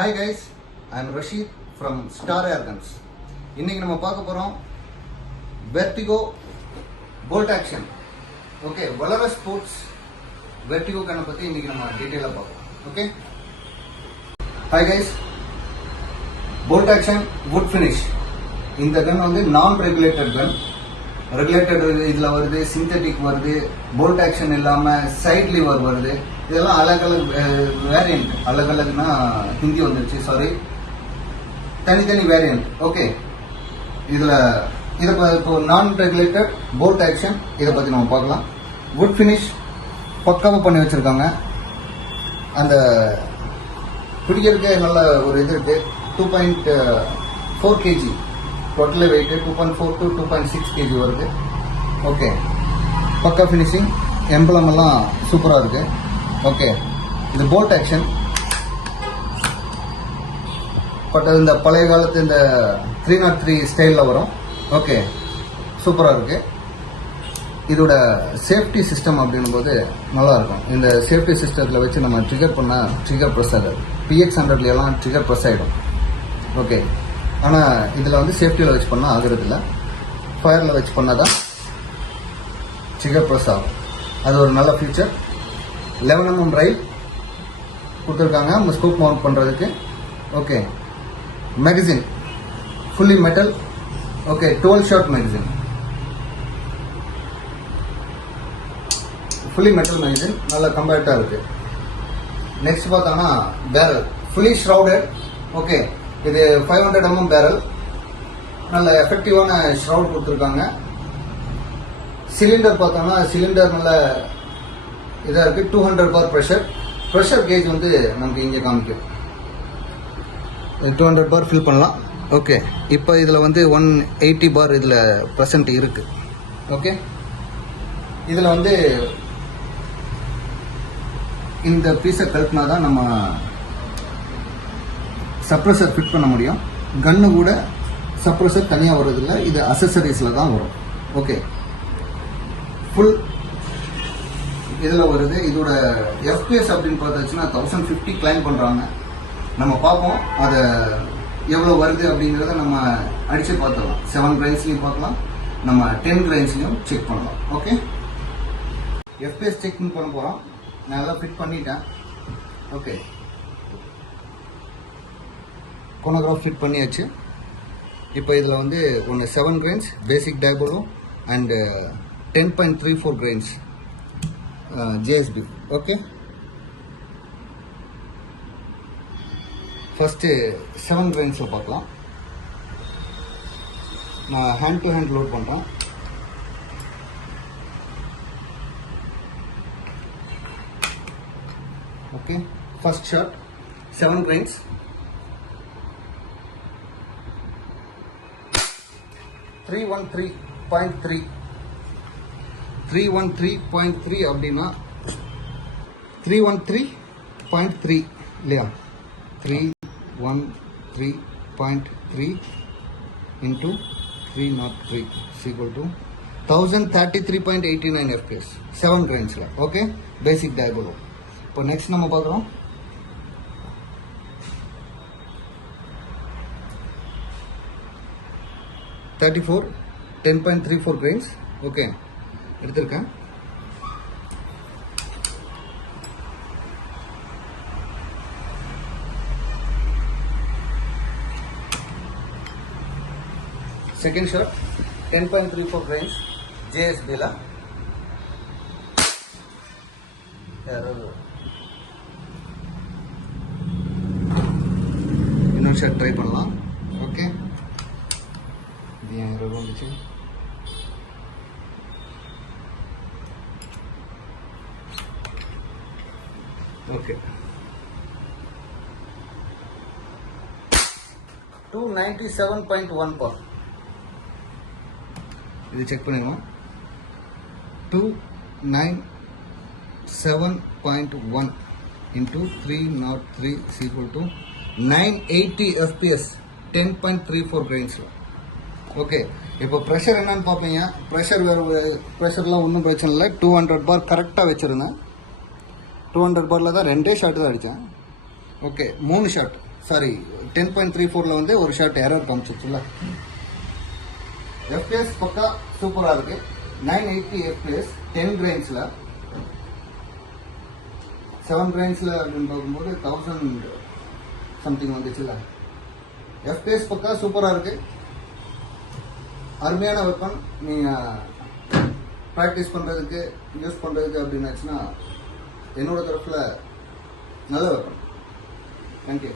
Hi guys, I am Rashid from Star Air Guns. இன்னைக்கு நம்ம பார்க்க போறோம் Vertigo bolt action. Okay, Valera Sports Vertigo கண்ணை பத்தி இன்னைக்கு நம்ம டீடைலா பார்ப்போம். Okay? Hi guys, bolt action wood finish. இந்த கன் வந்து நான் ரெகுலேட்டட் கன். ரெகுலேட்டட் இதுல வருது, சிந்தட்டிக் வருது, போல்ட் ஆக்ஷன் இல்லாம சைட் லிவர் வருது. இதெல்லாம் அலகலக் வேரியன்ட். அலகலக்னா ஹிந்தி வந்துருச்சு, சாரி, தனித்தனி வேரியன்ட். ஓகே, இதுல இப்போ நான் ரெகுலேட்டட் போல்ட் ஆக்ஷன் இதை பத்தி நம்ம பார்க்கலாம். வுட் ஃபினிஷ் பக்காவா பண்ணி வச்சிருக்காங்க. அந்த பிடிக்கிறதுக்கே நல்ல ஒரு இது இருக்கு. 2.4 kg total wait 2.4 to 2.6 kg வருது. ஓகே, பக்கா ஃபினிஷிங், எம்பளம் எல்லாம் சூப்பரா இருக்கு. ஓகே, இந்த போல்ட் ஆக்ஷன் பட் இந்த பழைய காலத்து இந்த 303 ஸ்டைலில் வரும். ஓகே, சூப்பராக இருக்கு. இதோட சேஃப்டி சிஸ்டம் அப்படின்னும் போது நல்லா இருக்கும். இந்த சேஃப்டி சிஸ்டத்தில் வச்சு நம்ம ட்ரிகர் பண்ணால் ட்ரிகர் ப்ரெஸ் ஆகாது. PX100 ட்ரிகர் ப்ரெஸ் ஆகிடும். ஓகே, ஆனால் இதில் வந்து சேஃப்டியில் வச்சு பண்ணால் ஆகுறது இல்லை. ஃபயரில் வச்சு பண்ணால் தான் ட்ரிகர் ப்ரெஸ் ஆகும். அது ஒரு நல்ல ஃபீச்சர். 11 mm ரைல் கொடுத்துருக்காங்க நம்ம ஸ்கூப் மவுண்ட் பண்ணுறதுக்கு. Okay, magazine fully metal. Okay, 12 shot magazine, fully metal magazine, நல்ல கம்பேக்டாக இருக்குது. நெக்ஸ்ட் பார்த்தோம்னா பேரல் ஃபுல்லி ஷ்ரவுடட். ஓகே, இது 500 mm பேரல், நல்ல எஃபெக்டிவான ஷ்ரவுட் கொடுத்துருக்காங்க. சிலிண்டர் பார்த்தோம்னா சிலிண்டர் நல்ல இதாக இருக்கு. 200 bar ப்ரெஷர் கேஜ் வந்து நமக்கு இங்கே காமிக்கும். 200 bar ஃபில் பண்ணலாம். ஓகே, இப்போ இதில் வந்து 180 bar இதில் ப்ரெசன்ட் இருக்கு. ஓகே, இதில் வந்து இந்த பீஸை கழட்டினா தான் நம்ம சப்ரஸர் ஃபிட் பண்ண முடியும். கன்னு கூட சப்ரஸர் தனியாக வர்றதில்லை, இது அசசரிஸில் தான் வரும். ஓகே, ஃபுல் இதில் வருது. இதோட FPS அப்படின்னு பார்த்தாச்சுன்னா 1050 கிளைம் பண்ணுறாங்க. நம்ம பார்ப்போம் அதை எவ்வளோ வருது அப்படிங்கிறத நம்ம அடித்து பார்த்துக்கலாம். 7 கிரைன்ஸ்லையும் பார்க்கலாம், நம்ம 10 கிரைன்ஸ்லையும் செக் பண்ணலாம். ஓகே, FPS செக் பண்ண போகிறோம். நான் எல்லாம் ஃபிட் பண்ணிட்டேன். ஓகே, கோனோகிராஃப் ஃபிட் பண்ணியாச்சு. இப்போ இதில் வந்து ஒன்று 7 grains basic diabolo and 10.34 grains JSB. Okay, first 7 கிரைன்ஸில் பார்க்கலாம். நான் ஹேண்ட் டு ஹேண்ட் லோட் பண்ணுறேன். Okay, first shot 7 grains. 313.3 313.3 அப்படின்னா 313.3 இல்லையா? 313.3 into 303 is equal to 1033.89 FPS 7 கிரைன்ஸ்ல. Okay, basic diabolo. இப்போ நெக்ஸ்ட் நம்ம பார்க்குறோம் 34 10.34 கிரைன்ஸ். ஓகே, எடுத்திருக்கேன். செகண்ட் ஷாட் 10.34 கிரைன்ஸ் JSBல. இன்னொரு ஷாட் ட்ரை பண்ணலாம். ஓகே, இது ஏன் வந்துச்சு? Okay, 297.1 par. இது செக் பண்ணிடுவோம். 297.1 into 303 is equal to 980 FPS 10.34 grains. Okay, இப்போ ப்ரெஷர் என்னன்னு பார்ப்பீங்க. ப்ரெஷர்லாம் ஒன்றும் பிரச்சனை இல்லை. 200 bar கரெக்டாக வச்சுருந்தேன். 200 barல தான் 2 ஷாட் தான் அடித்தேன். ஓகே, 3 ஷாட் சாரி 10.34ல வந்து ஒரு ஷாட் எரர் காமிச்சிச்சுல. எஃப்பிஎஸ் பக்கா சூப்பரா இருக்கு. 980 எஃப்பிஎஸ் 10 கிரைன்ஸ்ல. 7 கிரைன்ஸ்ல அப்படின்னு பார்க்கும்போது 1000 சம்திங் வந்துச்சுல. எஃப்பிஎஸ் பக்கா சூப்பரா இருக்கு. அருமையான வெப்பன். நீங்க ப்ராக்டிஸ் பண்றதுக்கு யூஸ் பண்றதுக்கு அப்படின்னாச்சுன்னா என்னோட தரப்புல நல்ல வெப்பன். தேங்க்யூ.